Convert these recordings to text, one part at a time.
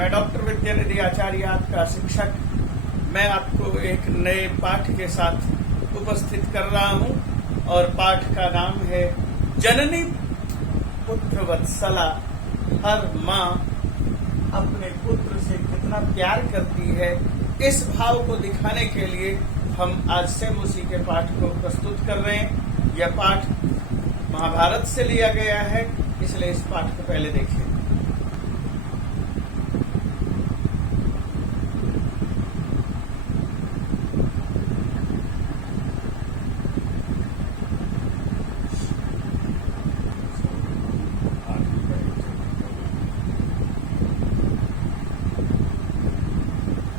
मैं डॉक्टर विद्यानिधि आचार्य, आपका शिक्षक। मैं आपको एक नए पाठ के साथ उपस्थित कर रहा हूं और पाठ का नाम है जननी पुत्र वत्सला। हर माँ अपने पुत्र से कितना प्यार करती है, इस भाव को दिखाने के लिए हम आज से उसी के पाठ को प्रस्तुत कर रहे हैं। यह पाठ महाभारत से लिया गया है, इसलिए इस पाठ को पहले देखिए।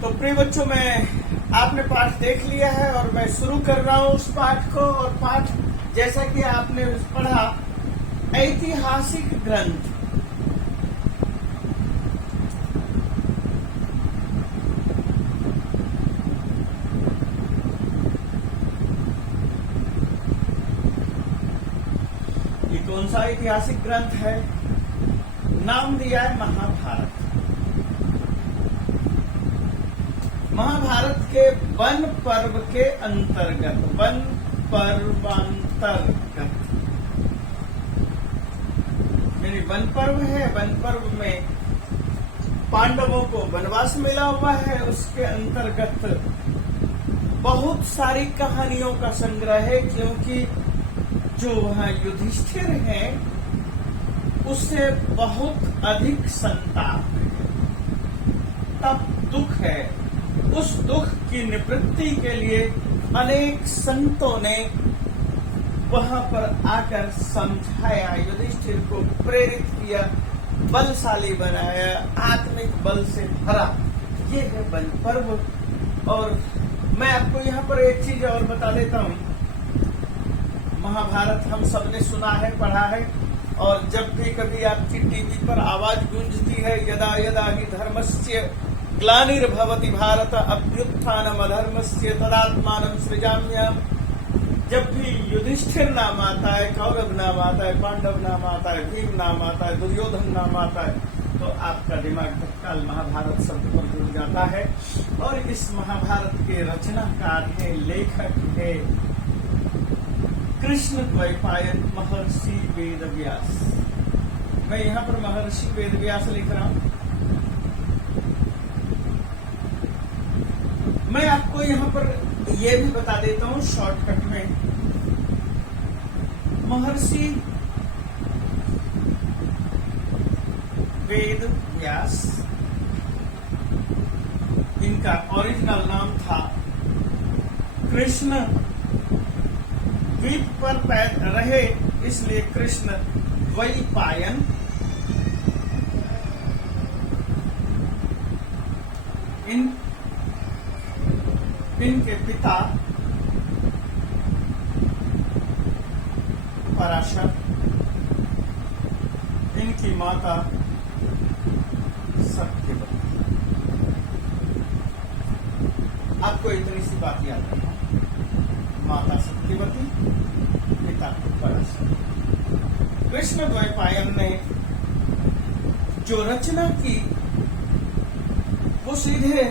तो प्रिय बच्चों, मैं आपने पाठ देख लिया है और मैं शुरू कर रहा हूं उस पाठ को। और पाठ जैसा कि आपने पढ़ा, ऐतिहासिक ग्रंथ। ये कौन सा ऐतिहासिक ग्रंथ है? नाम दिया है महाभारत। महाभारत के वन पर्व के अंतर्गत, वन पर्वांतर्गत यानी वन पर्व है। वन पर्व में पांडवों को वनवास मिला हुआ है, उसके अंतर्गत बहुत सारी कहानियों का संग्रह है, क्योंकि जो वहां युधिष्ठिर हैं उससे बहुत अधिक संताप है, तब दुख है। उस दुख की निवृत्ति के लिए अनेक संतों ने वहां पर आकर समझाया, युधिष्ठिर को प्रेरित किया, बलशाली बनाया, आत्मिक बल से भरा। ये है वन पर्व। और मैं आपको यहाँ पर एक चीज और बता देता हूँ। महाभारत हम सबने सुना है, पढ़ा है, और जब भी कभी आपकी टीवी पर आवाज गूंजती है, यदा यदा हि धर्मस्य ग्लानिर्भवति भारत अभ्युत्थानम् अधर्मस्य तदात्मानं सृजाम्यहम्। जब भी युधिष्ठिर नाम आता है, कौरव नाम आता है, पांडव नाम आता है, भीम नाम आता है, दुर्योधन नाम आता है, तो आपका दिमाग तत्काल महाभारत शब्द पर जुड़ जाता है। और इस महाभारत के रचनाकार है, लेखक है कृष्ण द्वैपायन महर्षि वेदव्यास। मैं यहाँ पर महर्षि वेदव्यास लिख रहा हूँ। मैं आपको यहाँ पर यह भी बता देता हूँ शॉर्टकट में। महर्षि वेद व्यास, इनका ओरिजिनल नाम था। कृष्ण द्वीप पर रहे, इसलिए कृष्ण द्वैपायन। इनके पिता पराशर, इनकी माता सत्यवती। आपको इतनी सी बात याद रखना, माता सत्यवती, पिता पराशर। कृष्ण द्वैपायन ने जो रचना की वो सीधे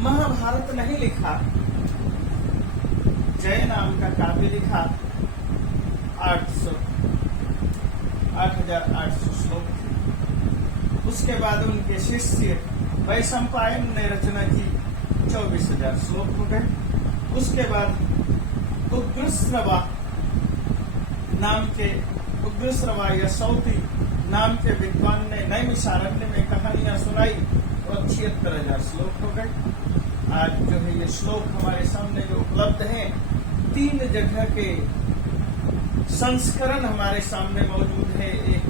महाभारत नहीं लिखा, जय नाम का काव्य लिखा। 8,800 श्लोक। उसके बाद उनके शिष्य वैशंपायन ने रचना की, 24,000 श्लोक हो गए। उसके बाद उग्रश्रवा नाम के, उग्रश्रवा या सौती नाम के विद्वान ने नैमिषारण्य में कहानियां सुनाई, और 76,000 श्लोक हो गए। आज जो है ये श्लोक हमारे सामने जो उपलब्ध हैं, 3 जगह के संस्करण हमारे सामने मौजूद है। एक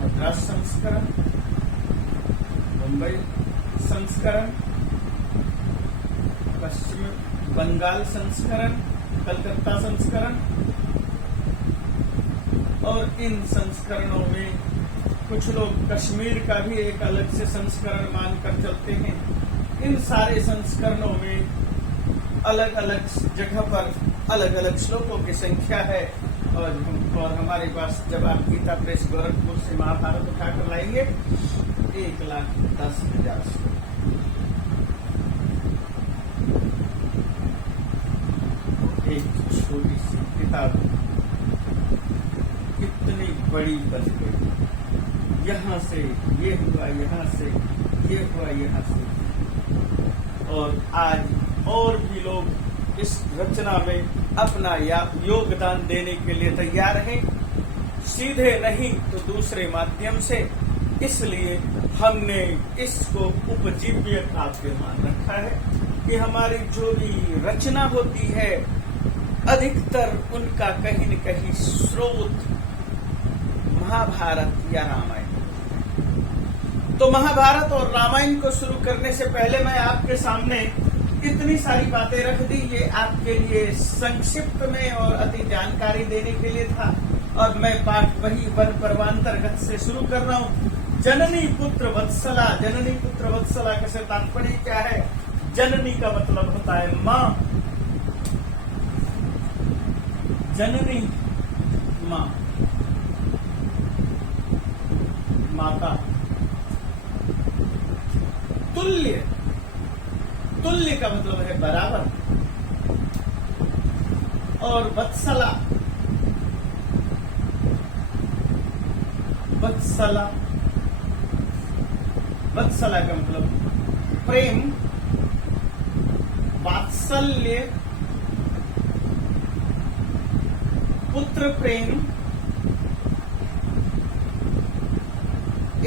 मद्रास संस्करण, मुंबई संस्करण, पश्चिम बंगाल संस्करण, कलकत्ता संस्करण। और इन संस्करणों में कुछ लोग कश्मीर का भी एक अलग से संस्करण मानकर चलते हैं। इन सारे संस्करणों में अलग अलग जगह पर अलग अलग श्लोकों की संख्या है। और हमारे पास जब आप गीता प्रेस गोरखपुर से महाभारत उठाकर लाएंगे 1,10,000 श्लोक। एक छोटी सी किताब कितनी बड़ी बन गई, यहाँ से ये हुआ, यहाँ से ये हुआ, यहाँ से। और आज और भी लोग इस रचना में अपना योगदान देने के लिए तैयार हैं, सीधे नहीं तो दूसरे माध्यम से। इसलिए हमने इसको उपजीव्य काव्य मान रखा है कि हमारी जो भी रचना होती है अधिकतर उनका कहीं न कहीं स्रोत महाभारत या रामायण। तो महाभारत और रामायण को शुरू करने से पहले मैं आपके सामने इतनी सारी बातें रख दी। ये आपके लिए संक्षिप्त में और अति जानकारी देने के लिए था। और मैं पाठ वही वन पर्वांतर्गत से शुरू कर रहा हूँ। जननी पुत्र वत्सला। जननी पुत्र वत्सला का से तात्पर्य क्या है? जननी का मतलब होता है माँ, जननी माँ, माता। तुल्य, तुल्य का मतलब है बराबर। और वत्सला, वत्सला, वत्सला का मतलब प्रेम, वात्सल्य, पुत्र प्रेम,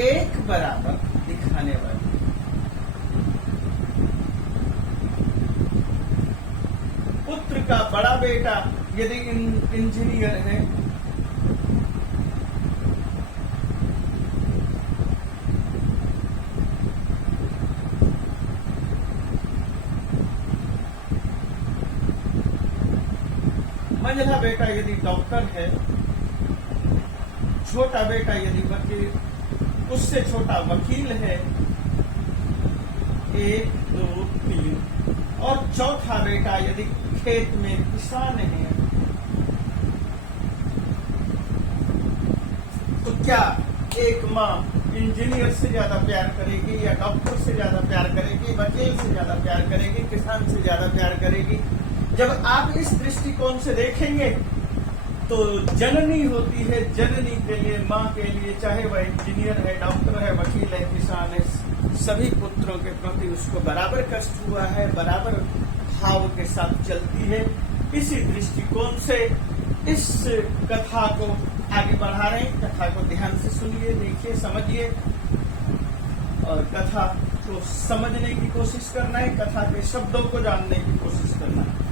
एक बराबर दिखाने वाली। पुत्र का बड़ा बेटा यदि इंजीनियर है, मंझला बेटा यदि डॉक्टर है, छोटा बेटा यदि वकील, उससे छोटा वकील है, 1, 2, 3, और चौथा बेटा यदि खेत में किसान है। तो क्या एक माँ इंजीनियर से ज्यादा प्यार करेगी या डॉक्टर से ज्यादा प्यार करेगी, वकील से ज्यादा प्यार करेगी, किसान से ज्यादा प्यार करेगी? जब आप इस दृष्टिकोण से देखेंगे तो जननी होती है, जननी के लिए, माँ के लिए, चाहे वह इंजीनियर है, डॉक्टर है, वकील है, किसान है, सभी पुत्रों के प्रति उसको बराबर कष्ट हुआ है, बराबर भाव के साथ चलती है। इसी दृष्टिकोण से इस कथा को आगे बढ़ा रहे हैं। कथा को ध्यान से सुनिए, देखिए, समझिए और कथा को समझने की कोशिश करना है, कथा के शब्दों को जानने की कोशिश करना है।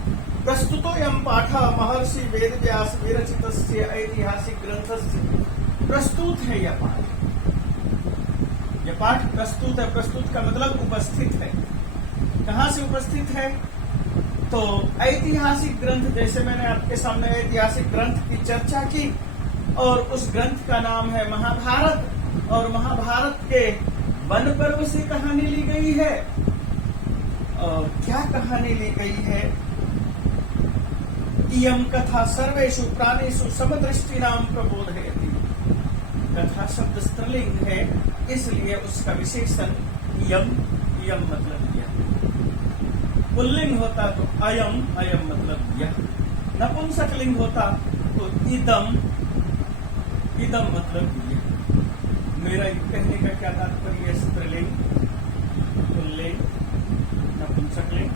प्रस्तुतोऽयं पाठः महर्षि वेदव्यास विरचितस्य ऐतिहासिक ग्रंथस्य। प्रस्तुत है यह पाठ, यह पाठ प्रस्तुत है। प्रस्तुत का मतलब उपस्थित है। कहाँ से उपस्थित है? तो ऐतिहासिक ग्रंथ, जैसे मैंने आपके सामने ऐतिहासिक ग्रंथ की चर्चा की और उस ग्रंथ का नाम है महाभारत। और महाभारत के वन पर्व से कहानी ली गई है। और क्या कहानी ली गई है? इयं कथा सर्वेषु प्राणिषु समदृष्टिनां प्रबोधयति। कथा शब्द स्त्रीलिंग है, इसलिए उसका विशेषण इयं, इयं मतलब यह। पुल्लिंग होता तो अयम, अयम मतलब यह। नपुंसकलिंग होता तो इदम, इदम मतलब यह। मेरा कहने का क्या तात्पर्य है? स्त्रीलिंग, पुल्लिंग, नपुंसकलिंग।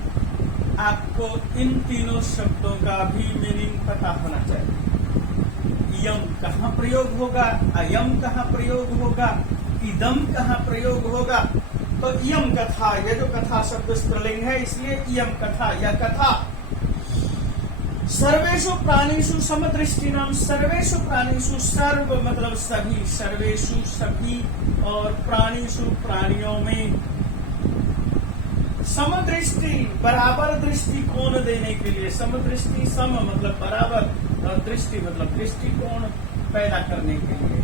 आपको इन तीनों शब्दों का भी मीनिंग पता होना चाहिए। यम कहाँ प्रयोग होगा, अयम कहाँ प्रयोग होगा, इदम कहाँ प्रयोग होगा। तो यम कथा, यह जो कथा शब्द स्त्रीलिंग है, इसलिए यम कथा, यह कथा सर्वेषु प्राणिषु समदृष्टिनाम। सर्वेषु प्राणिषु, सर्व मतलब सभी, सर्वेषु सभी, और प्राणिषु प्राणियों में, समदृष्टि बराबर दृष्टिकोण देने के लिए। समदृष्टि, सम मतलब बराबर और दृष्टि मतलब दृष्टिकोण पैदा करने के लिए।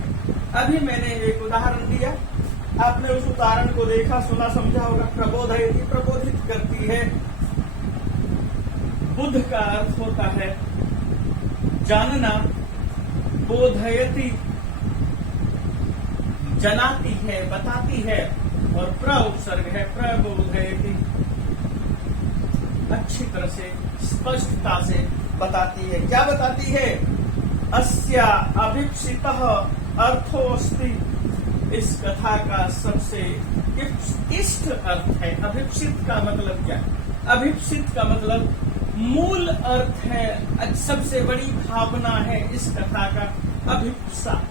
अभी मैंने एक उदाहरण दिया, आपने उस उदाहरण को देखा, सुना, समझा होगा। प्रबोधयति, प्रबोधित करती है। बुद्ध का अर्थ होता है जानना। बोधयति, जनाती है, बताती है, और प्र उपसर्ग है, प्रबोधयति, अच्छी तरह से स्पष्टता से बताती है। क्या बताती है? अस्या अभीप्सितः अर्थोऽस्ति, इस कथा का सबसे इष्ट अर्थ है। अभीप्सित का मतलब क्या? अभीप्सित का मतलब मूल अर्थ है, सबसे बड़ी भावना है इस कथा का अभिप्सा।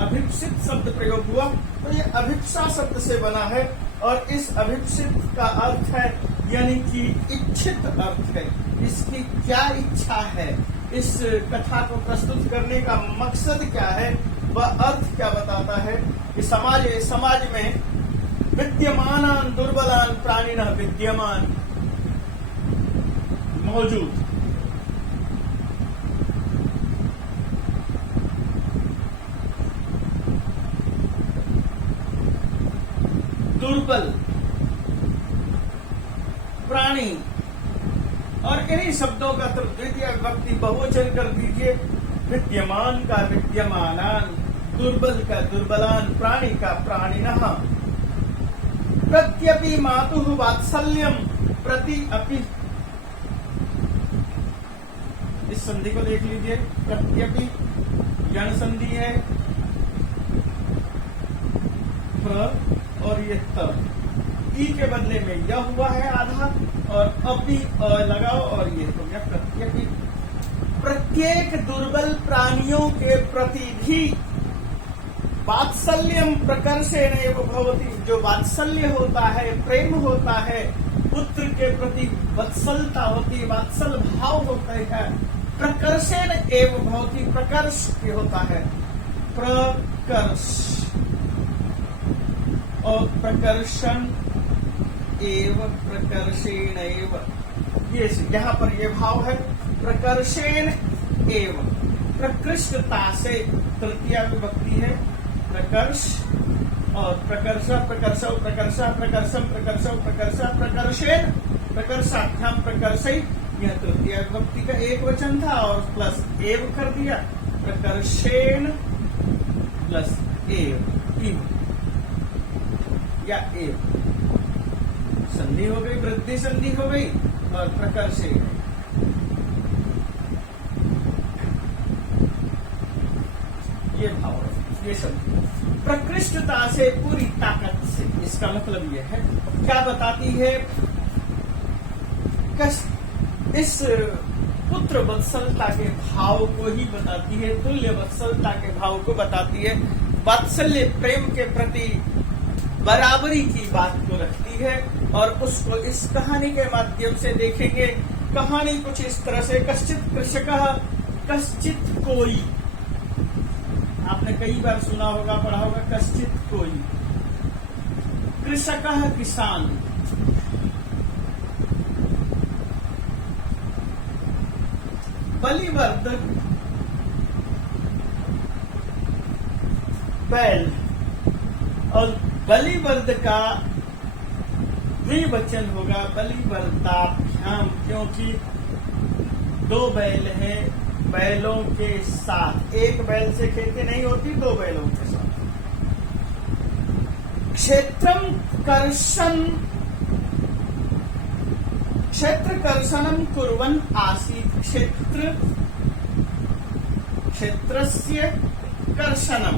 अभिप्सित शब्द प्रयोग हुआ तो ये अभिप्सा शब्द से बना है, और इस अभिप्सित का अर्थ है यानी कि इच्छित अर्थ है। इसकी क्या इच्छा है, इस कथा को प्रस्तुत करने का मकसद क्या है, वह अर्थ क्या बताता है कि समाज में विद्यमानान दुर्बलान प्राणिनः, विद्यमान मौजूद, दुर्बल प्राणी, और इन्हीं शब्दों का द्वितीय विभक्ति बहुवचन कर दीजिए। विद्यमान का विद्यमानान, दुर्बल का दुर्बलान, प्राणी का प्राणिनः। प्रत्यपि मातुः वात्सल्यम प्रति अपि, इस संधि को देख लीजिए। प्रत्यपि यण संधि है, प्र और ये त, ई के बदले में यह हुआ है आधा, और अपि लगाओ और ये हो गया प्रत्यपि। प्रत्येक दुर्बल प्राणियों के प्रति भी वात्सल्यम प्रकर्षेण एव भवति, जो वात्सल्य होता है, प्रेम होता है, पुत्र के प्रति वत्सलता होती है, वात्सल भाव होता है, प्रकर्षेण एव भवति, प्रकर्ष होता है, प्रकर्ष और प्रकर्षण एव, प्रकर्षेण एव, ये यहाँ पर ये भाव है, प्रकर्षेण एव, प्रकृष्टता से तृतीया विभक्ति है, प्रकर्ष और प्रकर्ष, प्रकर्ष प्रकर्ष प्रकर्षम प्रकर्ष प्रकर्ष प्रकर्षेण, प्रकर्षाभ्याम प्रकर्षै, यह तृतीया विभक्ति का एक वचन था और प्लस एव कर दिया, प्रकर्षेण प्लस एव, या एव संधि हो गई, वृद्धि संधि हो गई, और प्रकर्षेण ये भाव, ये संधि प्रकृष्टता से, पूरी ताकत से। इसका मतलब यह है, क्या बताती है? इस पुत्र वत्सलता के भाव को ही बताती है, तुल्य वत्सलता के भाव को बताती है, वात्सल्य प्रेम के प्रति बराबरी की बात को रखती है, और उसको इस कहानी के माध्यम से देखेंगे। कहानी कुछ इस तरह से, कश्चित कृषकः, कश्चित कोई, आपने कई बार सुना होगा, पढ़ा होगा, कश्चित कोई, कृषकः किसान, बलिवर्धक बैल, और बलिवर्ध का द्विवचन होगा बलिवर्धाभ्याम, क्योंकि दो बैल हैं, बैलों के साथ, एक बैल से खेती नहीं होती, दो बैलों के साथ। क्षेत्रम कर्षण, क्षेत्र कर्षणम कुर्वन् आसीत्, क्षेत्रस्य कर्षणम,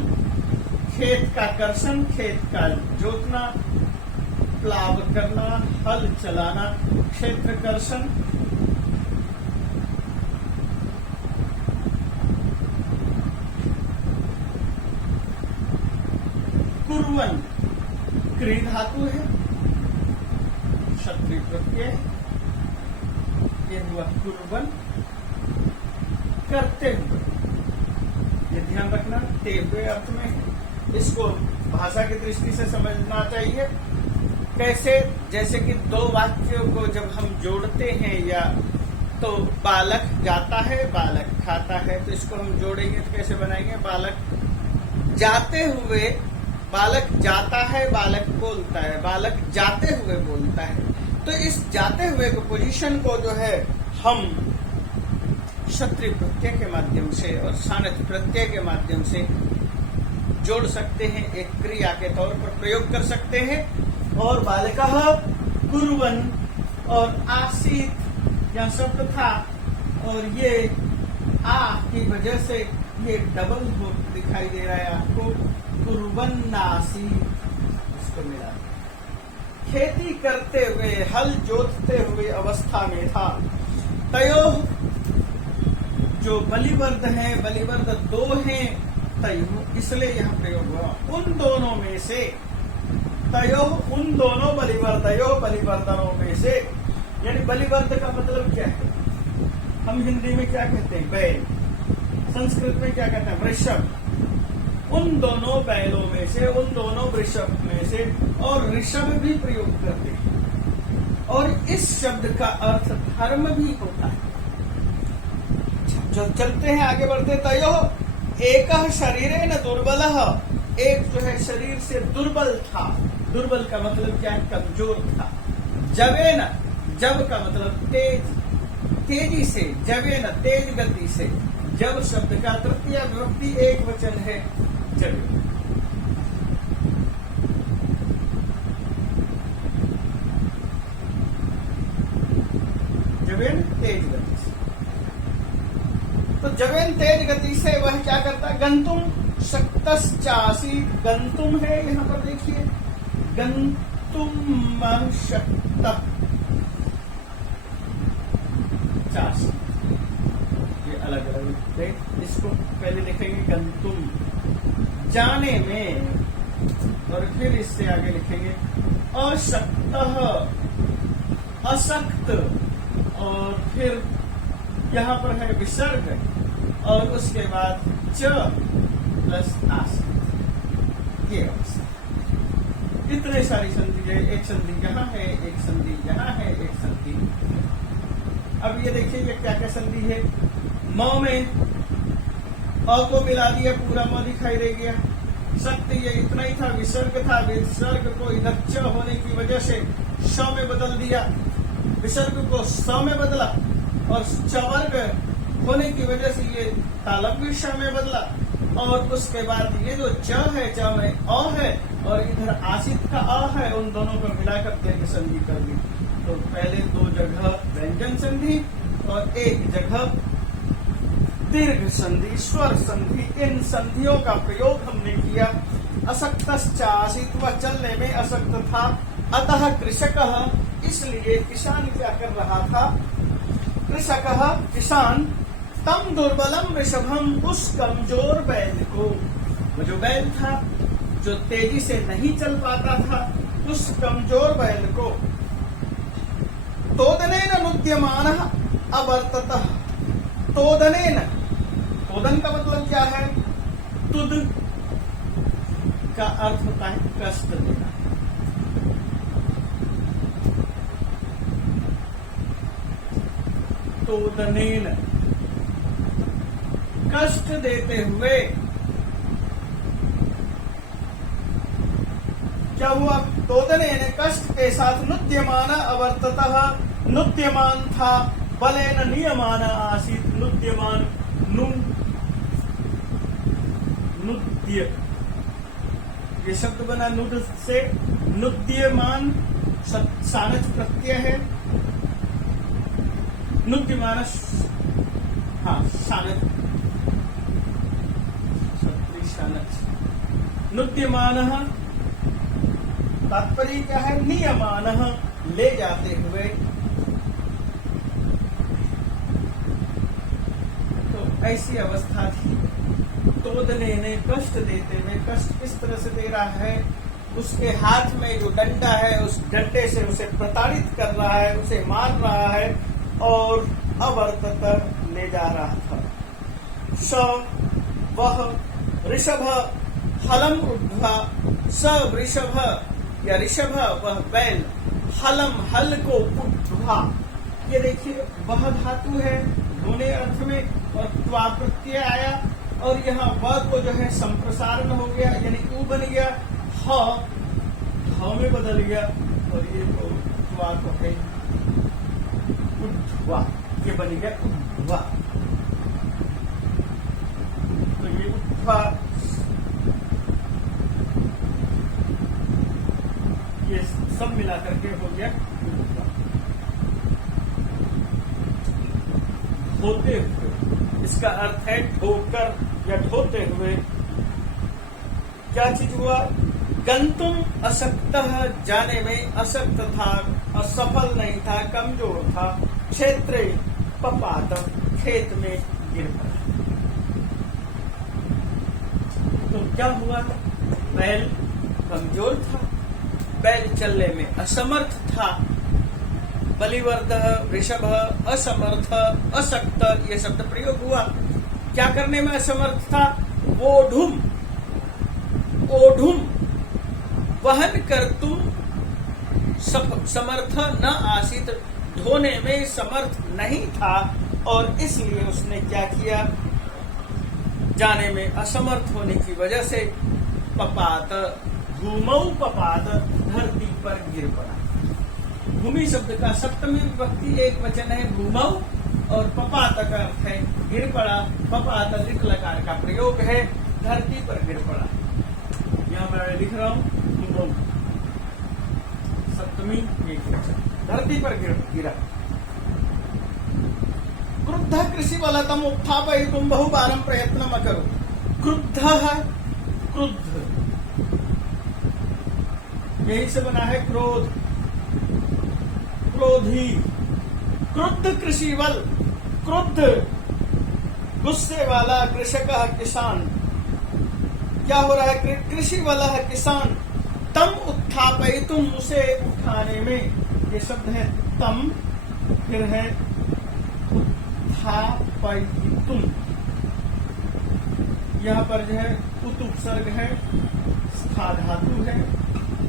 खेत का कर्षण, खेत का जोतना, प्लाव करना, हल चलाना, क्षेत्र कर्षण। कुर्वन् क्री धातु है, क्षत्रिय प्रत्यय, ये हुआ कुर्वन्, करते हुए, ये ध्यान रखना, तेव्य अर्थ में है। इसको भाषा की दृष्टि से समझना चाहिए। कैसे? जैसे कि दो वाक्यों को जब हम जोड़ते हैं, या तो बालक जाता है, बालक खाता है, तो इसको हम जोड़ेंगे तो कैसे बनाएंगे? बालक जाते हुए, बालक जाता है, बालक बोलता है, बालक जाते हुए बोलता है। तो इस जाते हुए को, पोजीशन को जो है हम क्षत्रिय प्रत्यय के माध्यम से और सानच प्रत्यय के माध्यम से जोड़ सकते हैं, एक क्रिया के तौर पर प्रयोग कर सकते हैं। और बालकः कुर्वन् और आसीत यहाँ शब्द था और ये आ की वजह से ये डबल हो दिखाई दे रहा है आपको, कुर्वन्नासीत उसको मिला। खेती करते हुए, हल जोतते हुए अवस्था में था। तयो जो बलिवर्द है, बलिवर्द दो हैं, तयो इसलिए यहाँ प्रयोग हुआ। उन दोनों में से, तयो उन दोनों बलिवर्दयो बलिवर्दनों में से, यानी बलिवर्द का मतलब क्या है? हम हिंदी में क्या कहते हैं? बैल। संस्कृत में क्या कहते हैं? वृषभ। उन दोनों बैलों में से, उन दोनों वृषभ में से, और ऋषभ भी प्रयोग करते हैं। और इस शब्द का अर्थ धर्म भी होता है। जो चलते हैं, आगे बढ़ते। तयो एक शरीरेण दुर्बल, एक जो है शरीर से दुर्बल था। दुर्बल का मतलब क्या है? कमजोर था। जवेन, जब का मतलब तेज, तेजी से, जवेन तेज गति से। जब शब्द का तृतीय विभक्ति एक वचन है, जब। जवेन तेज गति से, तो जवेन तेज गति से वह क्या करता? गंतुम शक्तश्चासी, गंतुम है यहाँ पर देखिए, गंतुम शक्त चासी, ये अलग अलग है। इसको पहले लिखेंगे गंतुम, जाने में, और फिर इससे आगे लिखेंगे अशक्त, असक्त, और फिर यहाँ पर है विसर्ग और उसके बाद च प्लस आस। ये अवस्था, इतने सारी संधि है। एक संधि यहाँ है, एक संधि यहाँ है, एक संधि। अब ये देखिए ये क्या क्या संधि है। म में अ को मिला दिया, पूरा म दिखाई दे गया। सत्य ये इतना ही था, विसर्ग था, विसर्ग को इधर च होने की वजह से श में बदल दिया, विसर्ग को स में बदला, और चवर्ग होने की वजह से ये तालब भी श में बदला। और उसके बाद ये जो च है, च में अ है, और इधर आसित का अ है, उन दोनों को मिलाकर दीर्घ संधि कर दी। तो पहले दो जगह व्यंजन संधि और एक जगह दीर्घ संधि, स्वर संधि। इन संधियों का प्रयोग हमने किया। असक्तश्चासीत, वह चलने में असक्त था। अतः कृषकः, इसलिए किसान क्या कर रहा था? कृषकः किसान, तम दुर्बलम वृषभम, उस कमजोर बैल को, वो जो बैल था जो तेजी से नहीं चल पाता था, उस कमजोर बैल को तोदनेन मुद्यमानः अवर्ततः। तोदनेन, तोदन का मतलब क्या है? तुद का अर्थ होता है कष्ट देना। तोदनेन, कष्ट देते हुए। क्या हुआ? तोदनेन, कष्ट के साथ। नुद्यमान अवर्ततः, नुद्यमान था। बलेन नियमान आसीत, नुद्यमान, नु नुद्य, ये शब्द बना नुद से। नुद्यमान सानच प्रत्यय है। नुद्यमान, हाँ सानच, नुद्यमानः, तात्पर्य क्या है? नियमानः, ले जाते हुए। तो ऐसी अवस्था थी। तोदने ने, कष्ट देते हुए। कष्ट किस तरह से दे रहा है? उसके हाथ में जो डंडा है, उस डंडे से उसे प्रताड़ित कर रहा है, उसे मार रहा है, और अवर्तत ले जा रहा था। स वह ऋषभ हलम ऊर्ध्वा, स वृषभ या ऋषभ वह बैल, हलम हल को ऊर्ध्वा। ये देखिए वह धातु है दोनों अर्थ में, और त्वा प्रत्यय आया, और यहाँ व को जो है संप्रसारण हो गया, यानी उ बन गया, ह में बदल गया, और ये तो त्वा को है उद्ध्वा, ये बन गया उद्ध्वा। ये उत्था, ये सब मिला करके हो गया धोते हुए। इसका अर्थ है ढोकर या ढोते हुए। क्या चीज हुआ? गंतुम असक्तः, जाने में अशक्त था, असफल नहीं था, कमजोर था। क्षेत्रे पपात, खेत में गिर पड़ा। तो क्या हुआ? बैल कमजोर था, बैल चलने में असमर्थ था। बलिवर्द, वृषभ, असमर्थ, अशक्त, ये शब्द प्रयोग हुआ। क्या करने में असमर्थ था? ओढ़ुम, ओढ़ुम वहन कर तुम समर्थ न आसित, धोने में समर्थ नहीं था और इसलिए उसने क्या किया? जाने में असमर्थ होने की वजह से पपात, भूमौ पपात, धरती पर गिर पड़ा। भूमि शब्द का सप्तमी विभक्ति एक वचन है भूमौ और पपात का अर्थ है गिर पड़ा। पपात लिट लकार का प्रयोग है, धरती पर गिर पड़ा। यहाँ मैं लिख रहा हूँ भूमौ, सप्तमी एक वचन, धरती पर गिरा। क्रुद्ध कृषि बलतम उत्थापयितुम बहुबारं प्रयत्नम अकरोत्। क्रुद्ध, क्रुद्ध यही से बना है क्रोध, क्रोधी। क्रुद्ध कृषि बल, क्रुद्ध गुस्से वाला, कृषक किसान। क्या हो रहा है? कृषि वाला है किसान। तम उत्थापयितुम, उसे उठाने में, ये शब्द है तम, फिर है उत्थापयितुम। यहाँ पर जो है उत उपसर्ग है, स्था धातु है,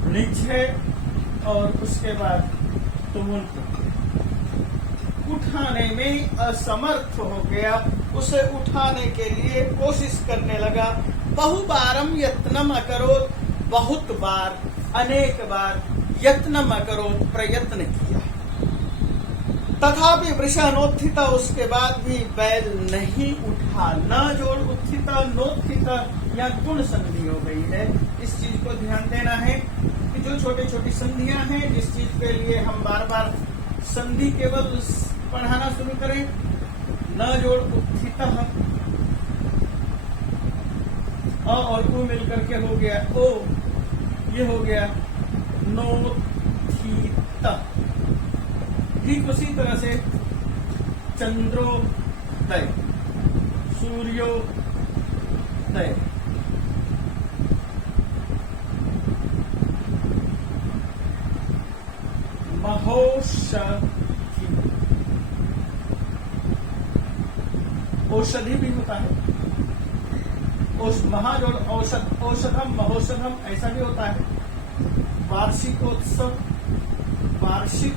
निच है और उसके बाद तुमुंत। उठाने में असमर्थ हो गया, उसे उठाने के लिए कोशिश करने लगा। बहुबारम यत्नम अकरोत्, बहुत बार, अनेक बार, यत्नम अकरोत्, प्रयत्न किया। तथापि वृषणोत्थित, उसके बाद भी बैल नहीं उठा। न जोड़ उत्थित, नोत्थित, या गुण संधि हो गई है। इस चीज को ध्यान देना है कि जो छोटी छोटी संधियां हैं, जिस चीज के लिए हम बार बार संधि केवल पढ़ाना शुरू करें। न जोड़ उत्थित, अ और उ मिलकर के हो गया ओ, ये हो गया नोत्थित। ठीक उसी तरह से चंद्रोदय, सूर्योदय, महोषधि, औषधि भी होता है। महाजोड़ औषध, औषधम, महोषधम, ऐसा भी होता है। वार्षिकोत्सव, वार्षिक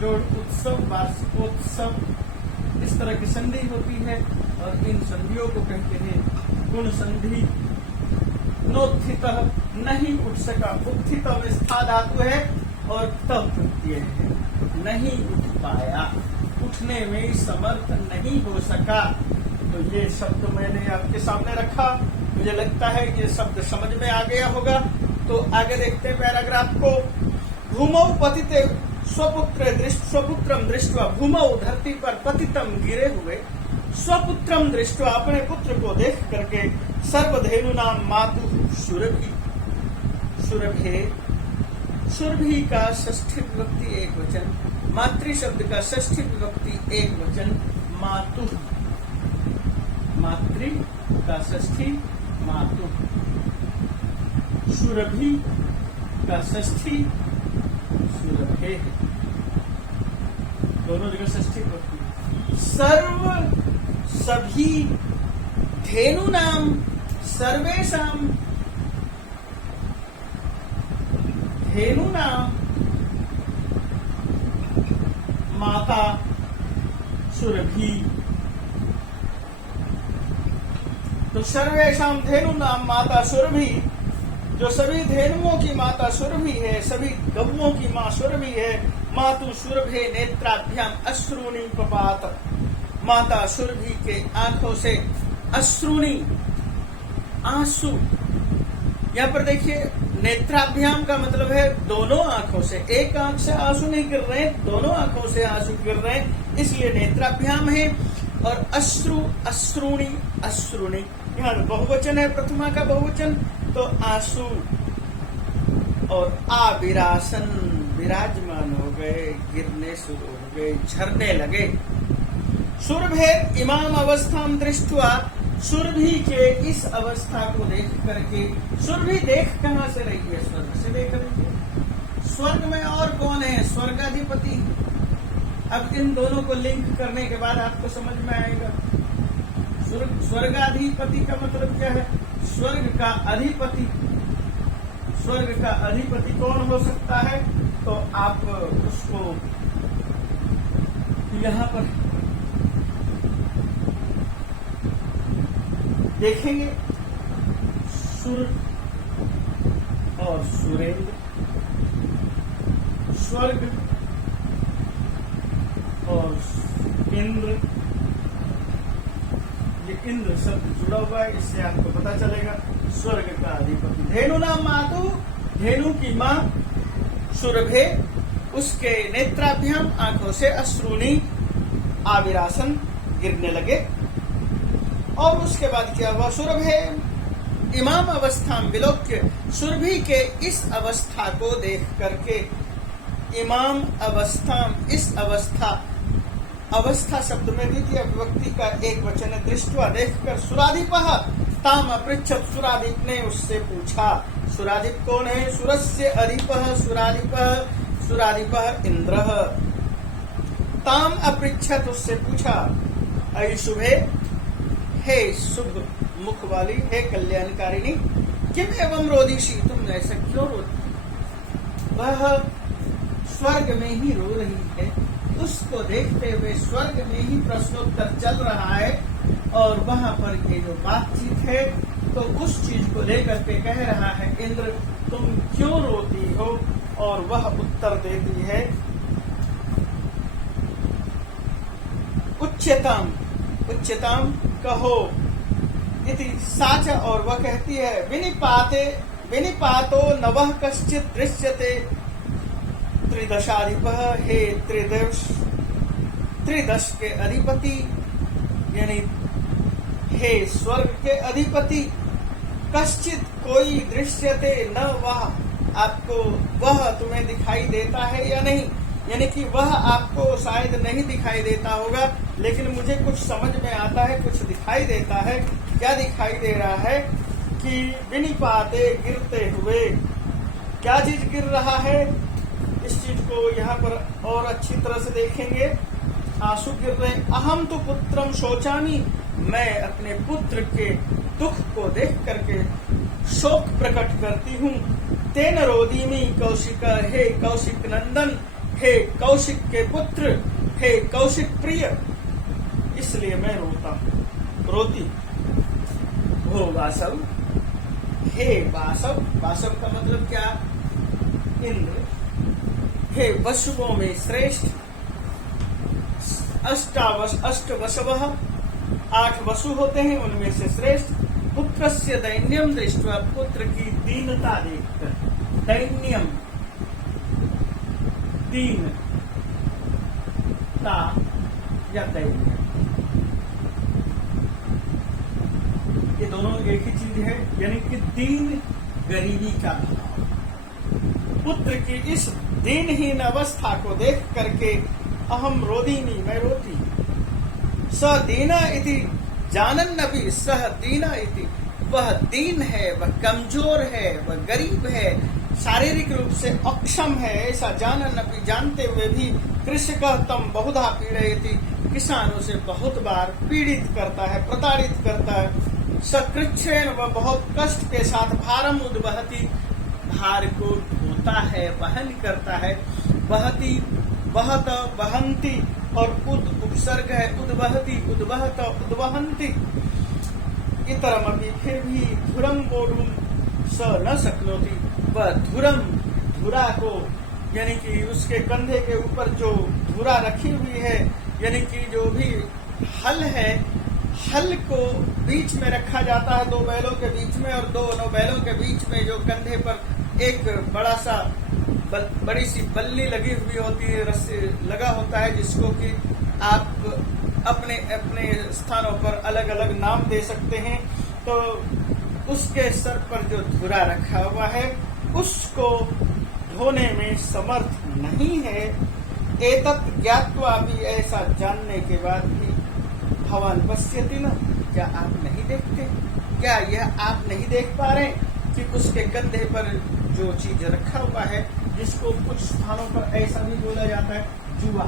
जोड़ उत्सव, वार्षिकोत्सव, इस तरह की संधि होती है और इन संधियों को कहते हैं गुण संधि। नोत्थित, नहीं उठ सका। उत्थित में स्था धातु है और तब प्रत्यय है, नहीं उठ पाया, उठने में समर्थ नहीं हो सका। तो ये शब्द मैंने आपके सामने रखा, मुझे लगता है ये शब्द समझ में आ गया होगा। तो आगे देखते हैं पैराग्राफ को। भूमौ पतिते स्वपुत्रम दृष्ट्वा, भूमौ धरती पर, पतितम गिरे हुए, स्वपुत्रम दृष्ट्वा अपने पुत्र को देख करके, सर्वधेनु नाम मातु सुरभि, सुरभे, सुरभि का षष्ठी विभक्ति एक वचन, मातृ शब्द का षष्ठी विभक्ति एक वचन, मातु, मातृ का षष्ठी मातु, सुरभि का षष्ठी सुरभे, दोनों जगह षष्ठी विभक्ति। सर्व, सभी, धेनु नाम, सर्वेशम, धेनु नाम माता सुरभि। तो सर्वेशम धेनु नाम माता सुरभि, जो सभी धेनुओं की माता सुरभि है, सभी गौओं की माँ सुरभि है। मातु सुरभे नेत्राभ्याम अश्रूणि पपात, माता सुरभि के आंखों से अश्रूणि, आंसू। यहाँ पर देखिए नेत्राभ्याम का मतलब है दोनों आंखों से, एक आंख से आंसू नहीं गिर रहे, दोनों आंखों से आंसू गिर रहे हैं, इसलिए नेत्राभ्याम है। और अश्रु, अश्रुणी, अश्रुणी, यहाँ बहुवचन है, प्रथमा का बहुवचन, तो आंसू। और आविरासन, विराजमान हो गए, गिरने शुरू हो गए, झरने लगे। सुरभे इमाम अवस्थाम दृष्टवा, सुरभि के इस अवस्था को देख करके, सुरभि देख कहाँ से रही है? स्वर्ग से देख रही है। स्वर्ग में और कौन है? स्वर्गाधिपति। अब इन दोनों को लिंक करने के बाद आपको समझ में आएगा। स्वर्गाधिपति का मतलब क्या है? स्वर्ग का अधिपति। स्वर्ग का अधिपति कौन हो सकता है? तो आप उसको यहाँ पर देखेंगे, सुर और सुरेंद्र, स्वर्ग और इंद्र। ये इंद्र शब्द जुड़ा हुआ है, इससे आपको पता चलेगा स्वर्ग का अधिपति। धेनु नाम मातु, धेनु की मां, सुरभे, उसके नेत्राभ्याम, आंखों से अश्रुनी, आविरासन, गिरने लगे। और उसके बाद क्या हुआ? सुरभे इमाम अवस्था विलोक्य, सुरभि के इस अवस्था को देख करके, इमाम अवस्था, इस अवस्था, अवस्था शब्द में द्वितीय विभक्ति का एक वचन है, दृष्टवा देखकर, सुराधिपः ताम अपृच्छत, सुराधिप ने उससे पूछा। सुराधिप कौन है? सुरस्य अधिपः, सुराधिपः, सुराधिपः इंद्रः। ताम अपृच्छत, उससे पूछा, अयि शुभे, हे शुभ मुख वाली, हे कल्याणकारिणी, किम एवं रोदिशी, तुम ऐसा क्यों रोती? वह स्वर्ग में ही रो रही है, उसको देखते हुए स्वर्ग में ही प्रश्नोत्तर चल रहा है, और वहां पर ये जो बातचीत है, तो उस चीज को लेकर के कह रहा है, इंद्र तुम क्यों रोती हो? और वह उत्तर देती है, उच्चताम, उच्चताम कहो, इति साच, और वह कहती है, विनिपाते, विनिपातो नवः कश्चित् दृश्यते त्रिदशाधिपः, हे त्रिदश के अधिपति, यानी हे स्वर्ग के अधिपति, कश्चित कोई, दृश्यते न वह, आपको वह तुम्हें दिखाई देता है या नहीं, यानी कि वह आपको शायद नहीं दिखाई देता होगा, लेकिन मुझे कुछ समझ में आता है, कुछ दिखाई देता है। क्या दिखाई दे रहा है? कि विनिपाते, गिरते हुए। क्या चीज गिर रहा है? इस चीज को यहाँ पर और अच्छी तरह से देखेंगे। आंसू गिर रहे। अहम तो पुत्रम शोचामी, मैं अपने पुत्र के दुख को देख करके शोक प्रकट करती हूँ। तेन रोदीमी कौशिक, हे कौशिक नंदन, हे कौशिक के पुत्र, हे कौशिक प्रिय, इसलिए मैं रोती। हो वासव, हे वासव, वासव का मतलब क्या? इंद्र। हे वसुओं में श्रेष्ठ, अष्ट वसवः, 8 वसु होते हैं, उनमें से श्रेष्ठ। पुत्रस्य दैन्यम दृष्ट्वा, पुत्र की दीनता देखकर। दैन्यम, दीनता या दैन्य, ये दोनों एक ही चीज है, यानी कि दीन, गरीबी का भाव। पुत्र की इस दीनहीन अवस्था को देख करके अहम रोदीनी, मैं रोती। स दीना इति जानन नबी, सह दीना इति, वह दीन है, वह कमजोर है, वह गरीब है, शारीरिक रूप से अक्षम है, ऐसा जानन नबी, जानते हुए भी कृषक तम बहुधा पीड़यति, किसानों से बहुत बार पीड़ित करता है, प्रताड़ित करता है। सकृच्छेन, वह बहुत कष्ट के साथ भारम उद्वहति, भार को ढोता है, वहन करता है। वहती, वहत, वहंती, और उद उपसर्ग है, उद्वहती, उद्वहत, उद्वहंती। इतरमपि, फिर भी धुरम बोधुम स न शक्नोति, वह धुरम, धुरा को, यानी कि उसके कंधे के ऊपर जो धुरा रखी हुई है, यानी कि जो भी हल है, हल को बीच में रखा जाता है दो बैलों के बीच में, और दोनों बैलों के बीच में जो कंधे पर एक बड़ा सा बड़ी सी बल्ली लगी हुई होती है, रस्सी लगा होता है, जिसको कि आप अपने अपने स्थानों पर अलग अलग नाम दे सकते हैं। तो उसके सर पर जो धुरा रखा हुआ है उसको ढोने में समर्थ नहीं है। एतत् ज्ञात्वा भी, ऐसा जानने के बाद भी, भवान पश्यति न, क्या आप नहीं देखते? क्या यह आप नहीं देख पा रहे कि उसके कंधे पर जो चीज रखा हुआ है, जिसको कुछ स्थानों पर ऐसा भी बोला जाता है जुआ।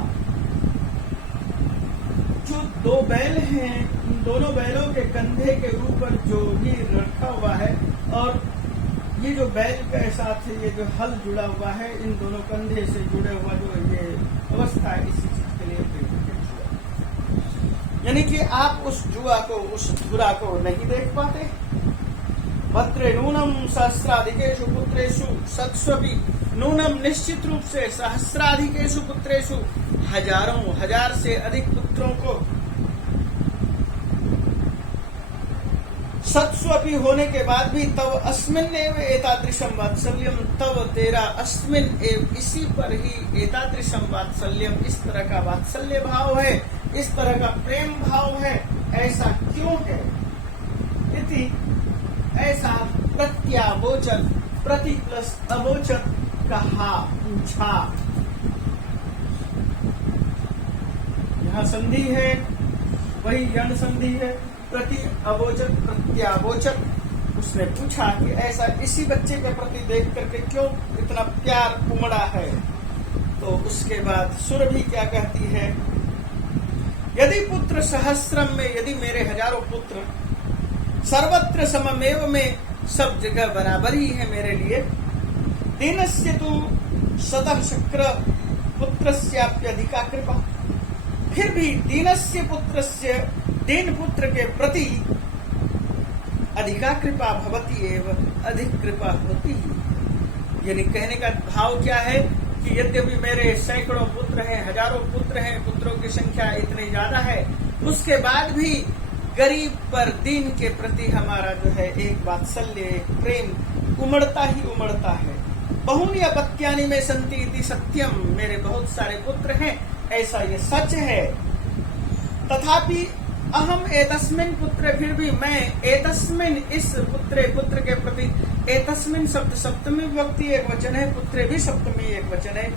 जो दो बैल हैं, उन दोनों बैलों के कंधे के ऊपर जो भी रखा हुआ है, और ये जो बैल के साथ ये जो हल जुड़ा हुआ है, इन दोनों कंधे से जुड़े हुआ जो ये अवस्था है, इसी चीज के लिए जुआ। यानी कि आप उस जुआ को, उस धुरा को नहीं देख पाते। भद्रे नूनम सहस्राधिकेषु पुत्रेषु सत्स्वपि, नूनम निश्चित रूप से, सहस्राधिकेषु पुत्रेषु, हजारों हजार से अधिक पुत्रों को, सत्स्वपि होने के बाद भी, तव अस्मिन् एव एतादृशं वात्सल्यम, तव तेरा अस्मिन् एव, इसी पर ही, एतादृशं वात्सल्यम, इस तरह का वात्सल्य भाव है, इस तरह का प्रेम भाव है। ऐसा क्यों है? इति, ऐसा प्रत्यावोचन, प्रति प्लस अवोचन, कहा, पूछा। यहाँ संधि है, वही यण संधि है, प्रति अवोचन प्रत्यावोचन। उसने पूछा कि ऐसा इसी बच्चे के प्रति देख करके क्यों इतना प्यार उमड़ा है? तो उसके बाद सुरभि क्या कहती है? यदि पुत्र सहस्रम में, यदि मेरे हजारों पुत्र, सर्वत्र सममेव में, सब जगह बराबर ही है मेरे लिए, दीनस्य तु शतः शक्र पुत्रस्याप्यधिका कृपा, फिर भी दीनस्य पुत्रस्य, दीन पुत्र के प्रति अधिका कृपा भवती एवं, अधिक कृपा होती है। यानी कहने का भाव क्या है कि यद्यपि मेरे सैकड़ों पुत्र हैं, हजारों पुत्र हैं, पुत्रों की संख्या इतनी ज्यादा है, उसके बाद भी गरीब पर, दीन के प्रति हमारा जो है एक वात्सल्य, एक प्रेम उमड़ता ही उमड़ता है। बहुनी अपत्यानि में संति इति सत्यम, मेरे बहुत सारे पुत्र हैं, ऐसा ये सच है। तथापि अहम एतस्मिन् पुत्रे, फिर भी मैं एतस्मिन्, इस पुत्रे, पुत्र के प्रति, एतस्मिन् शब्द सप्तमी विभक्ति एक वचन है, पुत्रे भी सप्तमी एक वचन है।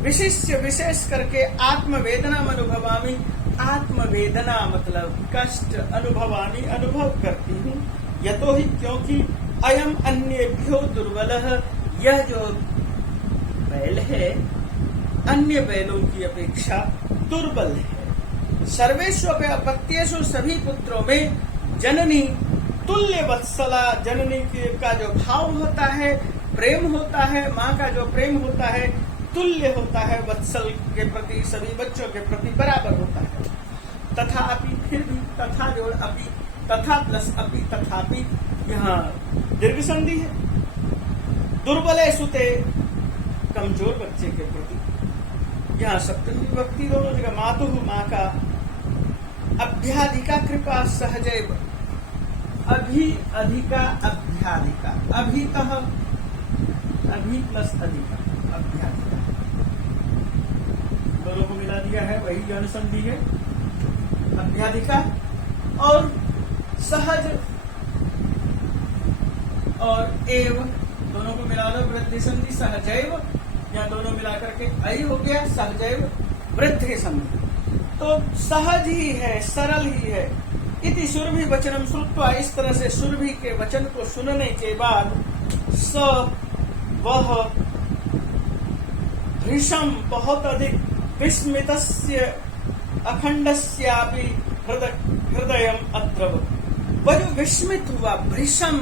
विशिष्य, विशेष करके, आत्मवेदना अनुभवामी, आत्मवेदना मतलब कष्ट, अनुभवामी अनुभव करती हूँ। यतो ही, क्योंकि अयम अन्येभ्यो दुर्बलः, यह जो बैल है अन्य बैलों की अपेक्षा दुर्बल है। सर्वेषु अपत्येषु, सभी पुत्रों में, जननी तुल्य वत्सला, जननी का जो भाव होता है, प्रेम होता है, माँ का जो प्रेम होता है, तुल्य होता है, वत्सल के प्रति, सभी बच्चों के प्रति बराबर होता है। तथा अपि, फिर भी, तथा जोड़ अपि, तथा प्लस अपि, तथापि, यहाँ दीर्घ संधि है। दुर्बले सुते, कमजोर बच्चे के प्रति, यहाँ सप्तमी विभक्ति दोनों जगह, मातु, माँ का, अभ्याधिका कृपा सहजैव, अभी अधिका, अभ्याधिका, अभीतः, अभी प्लस अधिका, अभ्याधिका, दोनों को मिला दिया है, वही जन संधि है। अभ्याधिका और सहज और एव दोनों को मिला लो, वृद्धि संधि, सहजैव, यहाँ दोनों मिलाकर के आई हो गया, सहजैव वृद्धि संधि। तो सहज ही है, सरल ही है। इति सुरभि वचनम श्रुत्वा, इस तरह से सुरभि के वचन को सुनने के बाद, स वह भृशम, बहुत अधिक, विस्मितस्य अखंडस्यापि हृदयम अद्रवत्, वह जो विस्मित हुआ, भृशम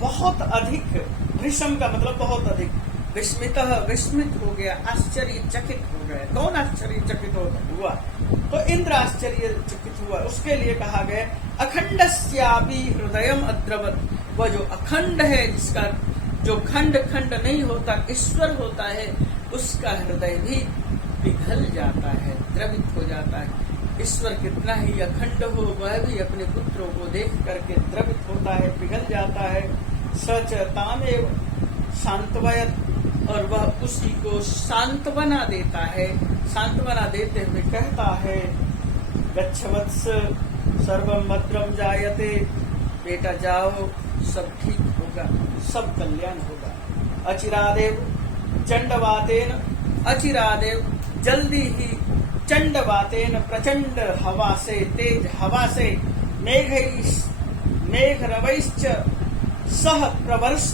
बहुत अधिक, भृशम का मतलब बहुत अधिक, विस्मितः विस्मित हो गया, आश्चर्यचकित हो गया। कौन आश्चर्यचकित हुआ? तो इंद्र आश्चर्यचकित हुआ। उसके लिए कहा गया अखंडस्यापि हृदयम अद्रवत्, वह जो अखंड है, जिसका जो खंड खंड नहीं होता, ईश्वर होता है, उसका हृदय भी पिघल जाता है, द्रवित हो जाता है। ईश्वर कितना ही अखंड हो, वह भी अपने पुत्रों को देख करके द्रवित होता है, पिघल जाता है। सच तामेव शांतवयत, और वह उसी को सांत्वना देता है। सांत्वना देते हुए कहता है, गच्छ वत्स सर्वं भद्रं जायते, बेटा जाओ, सब ठीक होगा, सब कल्याण होगा। अचिरादेव चंडवातेन, अचिरादेव जल्दी ही, चंडवातेन प्रचंड हवा से, तेज हवा से, मेघरवैश्च सह प्रवर्ष।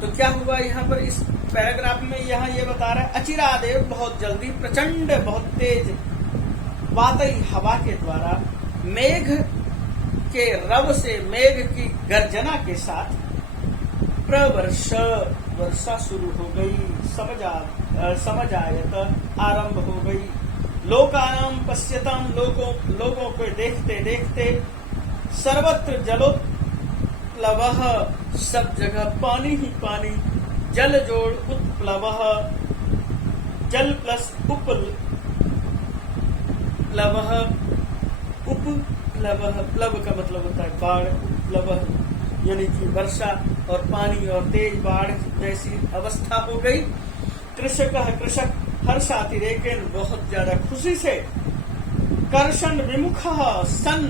तो क्या हुआ यहाँ पर इस पैराग्राफ में, यहाँ ये बता रहा है अचिरादेव बहुत जल्दी, प्रचंड बहुत तेज वातई हवा के द्वारा, मेघ के रव से, मेघ की गर्जना के साथ, प्रवर्ष वर्षा शुरू हो गई, समझायत आरंभ हो गई। लोकानाम पश्यताम, लोगों को देखते देखते, सर्वत्र जलोत्प्लवः, सब जगह पानी ही पानी, जल जोड़ उत्प्लवः, जल प्लस उपप्लवः, उपप्लवः, प्लव का मतलब होता है बाढ़, उपप्लवः यानी कि वर्षा और पानी और तेज बाढ़ जैसी अवस्था हो गई। कृषक हर्षातिरेकेन, बहुत ज्यादा खुशी से, कर्षण विमुख सन,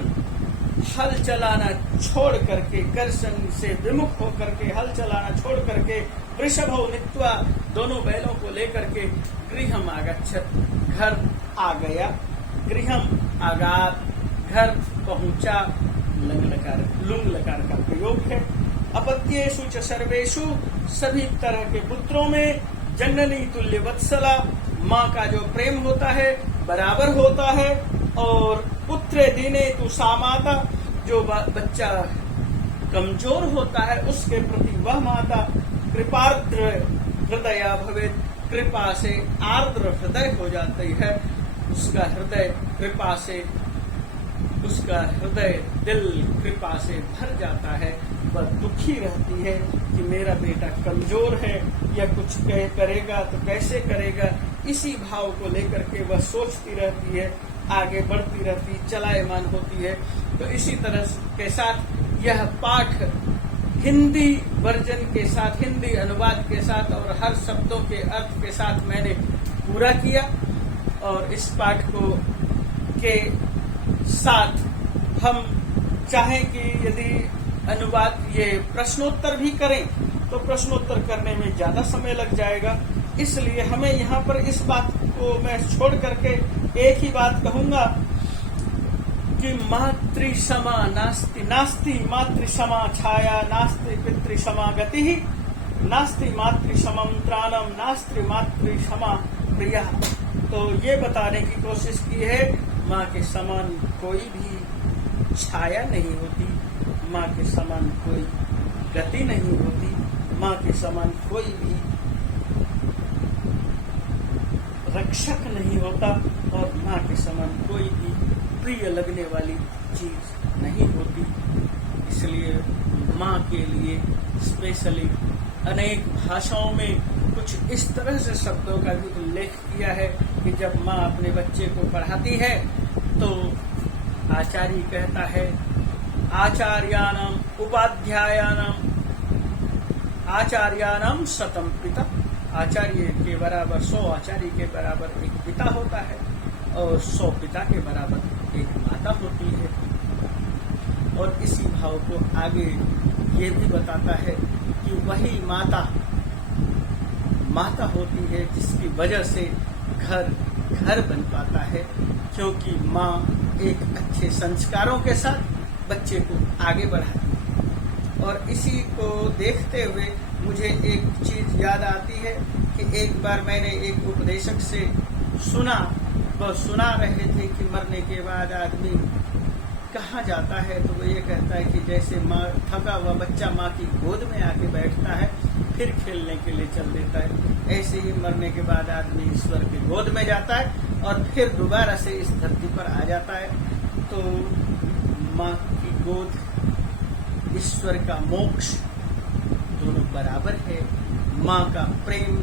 हल चलाना छोड़ करके, कर्षण से विमुख होकर के, हल चलाना छोड़ करके, वृषभो नीत्वा, दोनों बैलों को लेकर के, गृहम आगच्छत, घर आ गया, गृहम आगात, घर पहुंचा, लुंग लकार का प्रयोग है। अपत्येषु च सर्वेषु, सभी तरह के पुत्रों में, जननी तुल्य वत्सला, माँ का जो प्रेम होता है बराबर होता है। और पुत्रे दीने तु सा माता, जो बच्चा कमजोर होता है उसके प्रति वह माता, कृपार्द्र हृदया भवेत्, कृपा से आर्द्र हृदय हो जाती है, उसका हृदय कृपा से, उसका हृदय दिल कृपा से भर जाता है। वह दुखी रहती है कि मेरा बेटा कमजोर है, या कुछ करेगा तो कैसे करेगा, इसी भाव को लेकर के वह सोचती रहती है, आगे बढ़ती रहती, चलायमान होती है। तो इसी तरह के साथ यह पाठ हिंदी वर्जन के साथ, हिंदी अनुवाद के साथ और हर शब्दों के अर्थ के साथ मैंने पूरा किया। और इस पाठ को के साथ हम चाहें कि यदि अनुवाद ये प्रश्नोत्तर भी करें तो प्रश्नोत्तर करने में ज्यादा समय लग जाएगा, इसलिए हमें यहाँ पर इस बात को मैं छोड़ करके एक ही बात कहूंगा कि मातृसमा नास्ति, नास्ति मातृसमा छाया, नास्ति पितृसमा गति, नास्ति मातृसमं त्राणम, नास्ति मातृसमा प्रिया। तो ये बताने की कोशिश की है, माँ के समान कोई भी छाया नहीं होती, माँ के समान कोई गति नहीं होती, माँ के समान कोई भी रक्षक नहीं होता, और माँ के समान कोई भी प्रिय लगने वाली चीज नहीं होती। इसलिए माँ के लिए स्पेशली अनेक भाषाओं में कुछ इस तरह से शब्दों का भी उल्लेख किया है कि जब माँ अपने बच्चे को पढ़ाती है तो आचार्य कहता है, आचार्याणाम उपाध्यायानाम, आचार्याणाम शतम पिता, आचार्य के बराबर 100 आचार्य के बराबर एक पिता होता है, और 100 पिता के बराबर एक माता होती है। और इसी भाव को आगे ये भी बताता है कि वही माता होती है जिसकी वजह से घर बन पाता है, क्योंकि माँ एक अच्छे संस्कारों के साथ बच्चे को आगे बढ़ाती है। और इसी को देखते हुए मुझे एक चीज याद आती है कि एक बार मैंने एक उपदेशक से सुना, वह सुना रहे थे कि मरने के बाद आदमी कहाँ जाता है, तो वो ये कहता है कि जैसे माँ, थका हुआ बच्चा माँ की गोद में आके बैठता है, फिर खेलने के लिए चल देता है, ऐसे ही मरने के बाद आदमी ईश्वर की गोद में जाता है और फिर दोबारा से इस धरती पर आ जाता है। तो माँ की गोद, ईश्वर का मोक्ष दोनों बराबर है। माँ का प्रेम,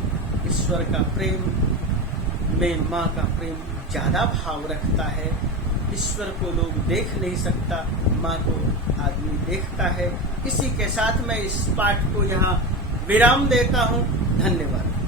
ईश्वर का प्रेम में माँ का प्रेम ज्यादा भाव रखता है। ईश्वर को लोग देख नहीं सकता, माँ को आदमी देखता है। इसी के साथ मैं इस पाठ को यहाँ विराम देता हूँ। धन्यवाद।